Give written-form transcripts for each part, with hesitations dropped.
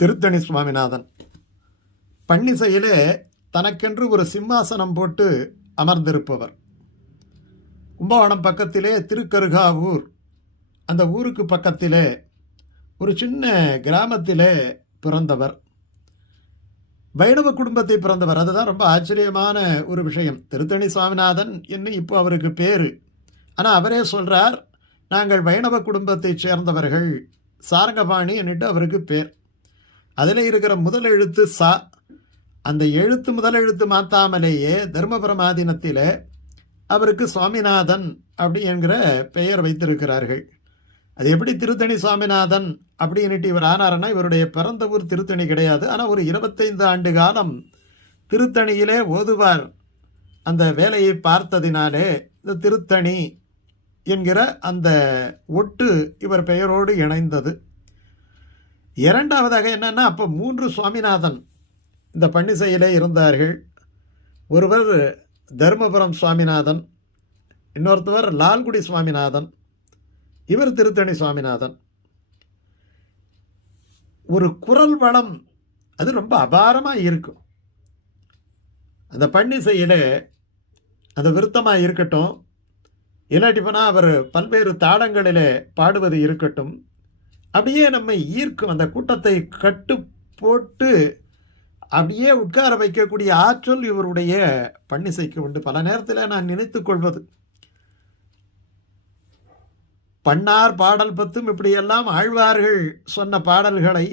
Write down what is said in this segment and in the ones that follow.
திருத்தணி சுவாமிநாதன் பன்னிசையிலே தனக்கென்று ஒரு சிம்மாசனம் போட்டு அமர்ந்திருப்பவர். கும்பகோணம் பக்கத்திலே திருக்கருகாவூர், அந்த ஊருக்கு பக்கத்திலே ஒரு சின்ன கிராமத்திலே பிறந்தவர். வைணவ குடும்பத்தை பிறந்தவர். அதுதான் ரொம்ப ஆச்சரியமான ஒரு விஷயம். திருத்தணி சுவாமிநாதன் என்னும் இப்போ அவருக்கு பேர். ஆனால் அவரே சொல்கிறார், நாங்கள் வைணவ குடும்பத்தை சேர்ந்தவர்கள், சாரங்கபாணி என்னிட்டு அவருக்கு பேர். அதில் இருக்கிற முதல் எழுத்து சா. அந்த எழுத்து முதல் எழுத்து மாற்றாமலேயே தர்மபுரமாதீனத்தில் அவருக்கு சுவாமிநாதன் அப்படி என்கிற பெயர் வைத்திருக்கிறார்கள். அது எப்படி திருத்தணி சுவாமிநாதன் அப்படின்ட்டு இவர் ஆனார்னா, இவருடைய பிறந்த ஊர் திருத்தணி கிடையாது. ஆனால் ஒரு 25 ஆண்டு காலம் திருத்தணியிலே ஓதுவார் அந்த வேலையை பார்த்ததினாலே இந்த திருத்தணி என்கிற அந்த ஒட்டு இவர் பெயரோடு இணைந்தது. இரண்டாவதாக என்னன்னா, அப்போ 3 சுவாமிநாதன் இந்த பன்னிசையிலே இருந்தார்கள். ஒருவர் தர்மபுரம் சுவாமிநாதன், இன்னொருத்தவர் லால்குடி சுவாமிநாதன், இவர் திருத்தணி சுவாமிநாதன். ஒரு குரல் வளம் அது ரொம்ப அபாரமாக இருக்கும். அந்த பன்னிசையிலே அந்த விருத்தமாக இருக்கட்டும், இல்லாட்டி போனால் அவர் பல்வேறு தாளங்களிலே பாடுவது இருக்கட்டும், அப்படியே நம்மை ஈர்க்கும். அந்த கூட்டத்தை கட்டு போட்டு அப்படியே உட்கார வைக்கக்கூடிய ஆற்றல் இவருடைய பன்னிசைக்கு உண்டு. பல நேரத்தில் நான் நினைத்து கொள்வது, பண்ணார் பாடல் பத்தும் இப்படியெல்லாம் ஆழ்வார்கள் சொன்ன பாடல்களை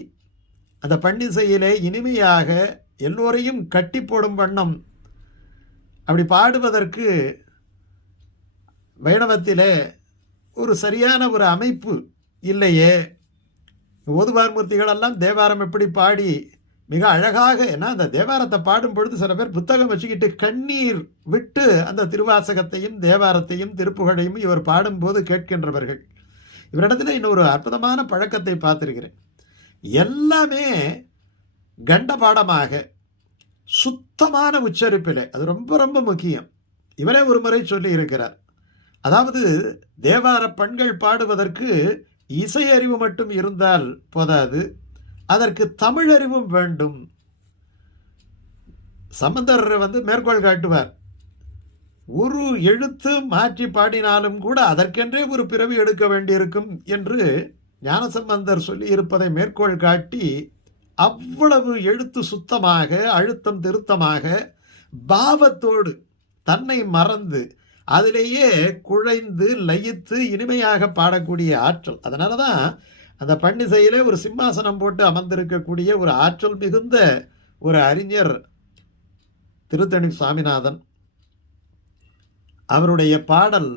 அந்த பன்னிசையிலே இனிமையாக எல்லோரையும் கட்டி போடும் வண்ணம் அப்படி பாடுவதற்கு வைணவத்திலே ஒரு சரியான ஒரு அமைப்பு இல்லையே. ஓதுவார் மூர்த்திகளெல்லாம் தேவாரம் எப்படி பாடி மிக அழகாக, ஏன்னா அந்த தேவாரத்தை பாடும் பொழுது சில பேர் புத்தகம் வச்சுக்கிட்டு கண்ணீர் விட்டு அந்த திருவாசகத்தையும் தேவாரத்தையும் திருப்புகழையும் இவர் பாடும்போது கேட்கின்றவர்கள். இவரிடத்துல இன்னொரு அற்புதமான பழக்கத்தை பார்த்துருக்கிறேன். எல்லாமே கண்டபாடமாக சுத்தமான உச்சரிப்பில், அது ரொம்ப ரொம்ப முக்கியம். இவரே ஒரு முறை சொல்லி இருக்கிறார், அதாவது தேவார பண்கள் பாடுவதற்கு இசையறிவு மட்டும் இருந்தால் போதாது, அதற்கு தமிழறிவும் வேண்டும். சம்பந்தர் மேற்கோள் காட்டுவார், ஒரு எழுத்து மாற்றி பாடினாலும் கூட அதற்கென்றே ஒரு பிறவி எடுக்க வேண்டியிருக்கும் என்று ஞானசம்பந்தர் சொல்லி இருப்பதை மேற்கோள் காட்டி, அவ்வளவு எழுத்து சுத்தமாக அழுத்தம் திருத்தமாக பாவத்தோடு தன்னை மறந்து அதிலேயே குழைந்து லயித்து இனிமையாக பாடக்கூடிய ஆற்றல். அதனால தான் அந்த பன்னிசையிலே ஒரு சிம்மாசனம் போட்டு அமர்ந்திருக்கக்கூடிய ஒரு ஆற்றல் மிகுந்த ஒரு அறிஞர் திருத்தணி சுவாமிநாதன். அவருடைய பாடல்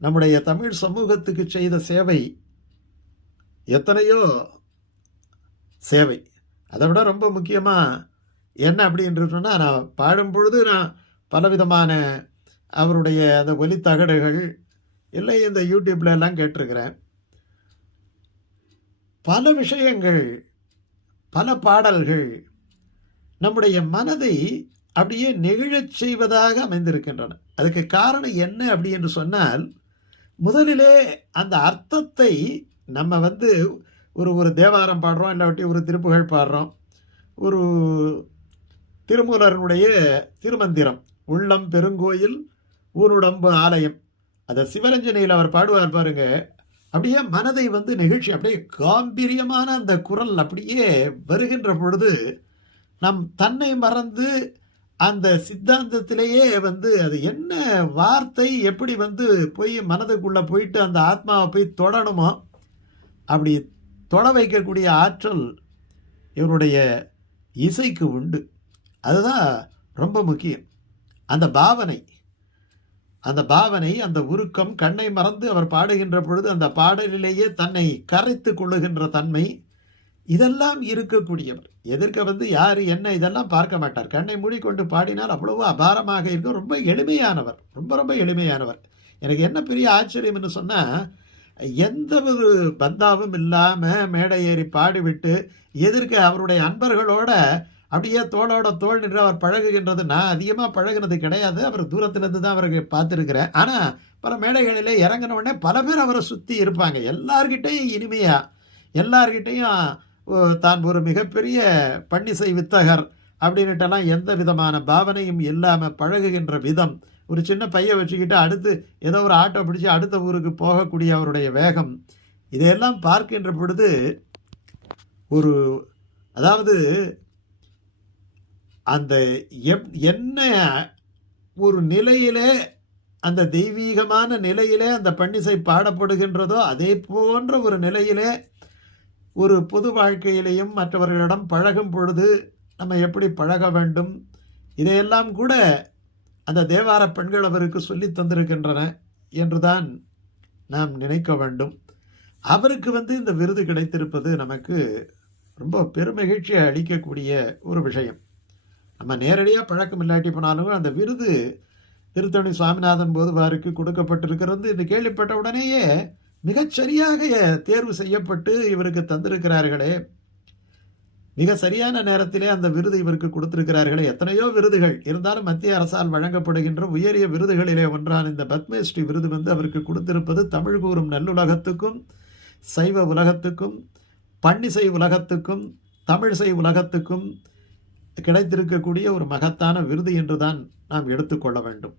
நம்முடைய தமிழ் சமூகத்துக்கு செய்த சேவை எத்தனையோ சேவை. அதை விட ரொம்ப முக்கியமாக என்ன அப்படின்னு சொன்னால், நான் பாடும் பொழுது நான் பலவிதமான அவருடைய அந்த ஒலித்தகடுகள் இல்லை இந்த யூடியூப்ல எல்லாம் கேட்டிருக்கிறேன். பல விஷயங்கள், பல பாடல்கள் நம்முடைய மனதை அப்படியே நெகிழச் செய்வதாக அமைந்திருக்கின்றன. அதுக்கு காரணம் என்ன அப்படி என்று சொன்னால், முதலிலே அந்த அர்த்தத்தை நம்ம ஒரு தேவாரம் பாடுறோம், இல்லாட்டி ஒரு திருப்புகழ் பாடுறோம், ஒரு திருமூலருடைய திருமந்திரம், உள்ளம் பெருங்கோயில் ஊருடம்பு ஆலயம், அதை சிவரஞ்சனையில் அவர் பாடுவார் பாருங்க. அப்படியே மனதை நெகிழ்ச்சி, அப்படியே காம்பீரியமான அந்த குரல் அப்படியே வருகின்ற பொழுது நம் தன்னை மறந்து அந்த சித்தாந்தத்திலேயே அது என்ன வார்த்தை எப்படி போய் மனதுக்குள்ளே போயிட்டு அந்த ஆத்மாவை போய் தொடணுமோ அப்படி தொட வைக்கக்கூடிய ஆற்றல் இவருடைய இசைக்கு உண்டு. அதுதான் ரொம்ப முக்கியம். அந்த பாவனை, அந்த உருக்கம், கண்ணை மறந்து அவர் பாடுகின்ற பொழுது அந்த பாடலிலேயே தன்னை கரைத்து கொள்ளுகின்ற தன்மை, இதெல்லாம் இருக்கக்கூடியவர். எதிர்க்க யார் என்ன இதெல்லாம் பார்க்க மாட்டார். கண்ணை மூடிக்கொண்டு பாடினால் அவ்வளவு அபாரமாக இருக்கும். ரொம்ப எளிமையானவர், ரொம்ப ரொம்ப எளிமையானவர். எனக்கு என்ன பெரிய ஆச்சரியம் என்று சொன்னால், எந்த ஒரு பந்தாவும் இல்லாமல் மேடை ஏறி பாடிவிட்டு எதிர்க்க அவருடைய அன்பர்களோட அப்படியே தோளோட தோள் நின்று அவர் பழகுகின்றது. நான் அதிகமாக பழகினது கிடையாது, அவர் தூரத்திலேருந்து தான் அவருக்கு பார்த்துருக்கிறேன். ஆனால் பல மேடைகளிலே இறங்கின உடனே பல பேர் அவரை சுற்றி இருப்பாங்க. எல்லார்கிட்டையும் இனிமையாக, எல்லார்கிட்டையும் தான் ஒரு மிகப்பெரிய பன்னிசை வித்தகர் அப்படின்னுட்டெல்லாம் எந்த விதமான பாவனையும் இல்லாமல் பழகுகின்ற விதம், ஒரு சின்ன பையை வச்சுக்கிட்டு அடுத்து ஏதோ ஒரு ஆட்டோ பிடிச்சி அடுத்த ஊருக்கு போகக்கூடிய அவருடைய வேகம், இதையெல்லாம் பார்க்கின்ற பொழுது ஒரு அதாவது அந்த என்ன ஒரு நிலையிலே, அந்த தெய்வீகமான நிலையிலே அந்த பன்னிசை பாடப்படுகின்றதோ அதே போன்ற ஒரு நிலையிலே ஒரு பொது வாழ்க்கையிலேயும் மற்றவர்களிடம் பழகும் பொழுது நம்ம எப்படி பழக வேண்டும், இதையெல்லாம் கூட அந்த தேவார பெண்கள் அவருக்கு சொல்லி தந்திருக்கின்றன என்றுதான் நாம் நினைக்க வேண்டும். அவருக்கு இந்த விருது கிடைத்திருப்பது நமக்கு ரொம்ப பெருமகிழ்ச்சியை அளிக்கக்கூடிய ஒரு விஷயம். நம்ம நேரடியாக பழக்கம் இல்லாட்டி போனாலும் அந்த விருது திருத்தணி சுவாமிநாதன் போதுவாருக்கு கொடுக்கப்பட்டிருக்கிறது இந்த கேள்விப்பட்ட உடனேயே மிகச்சரியாக தேர்வு செய்யப்பட்டு இவருக்கு தந்திருக்கிறார்களே, மிக சரியான நேரத்திலே அந்த விருது இவருக்கு கொடுத்திருக்கிறார்களே. எத்தனையோ விருதுகள் இருந்தாலும் மத்திய அரசால் வழங்கப்படுகின்ற உயரிய விருதுகளிலே ஒன்றான இந்த பத்மஸ்ரீ விருது அவருக்கு கொடுத்திருப்பது தமிழ் கூறும் நல்லுலகத்துக்கும், சைவ உலகத்துக்கும், பன்னிசை உலகத்துக்கும், தமிழிசை உலகத்துக்கும் கிடைத்திருக்கக்கூடிய ஒரு மகத்தான விருது என்றுதான் நாம் எடுத்துக்கொள்ள வேண்டும்.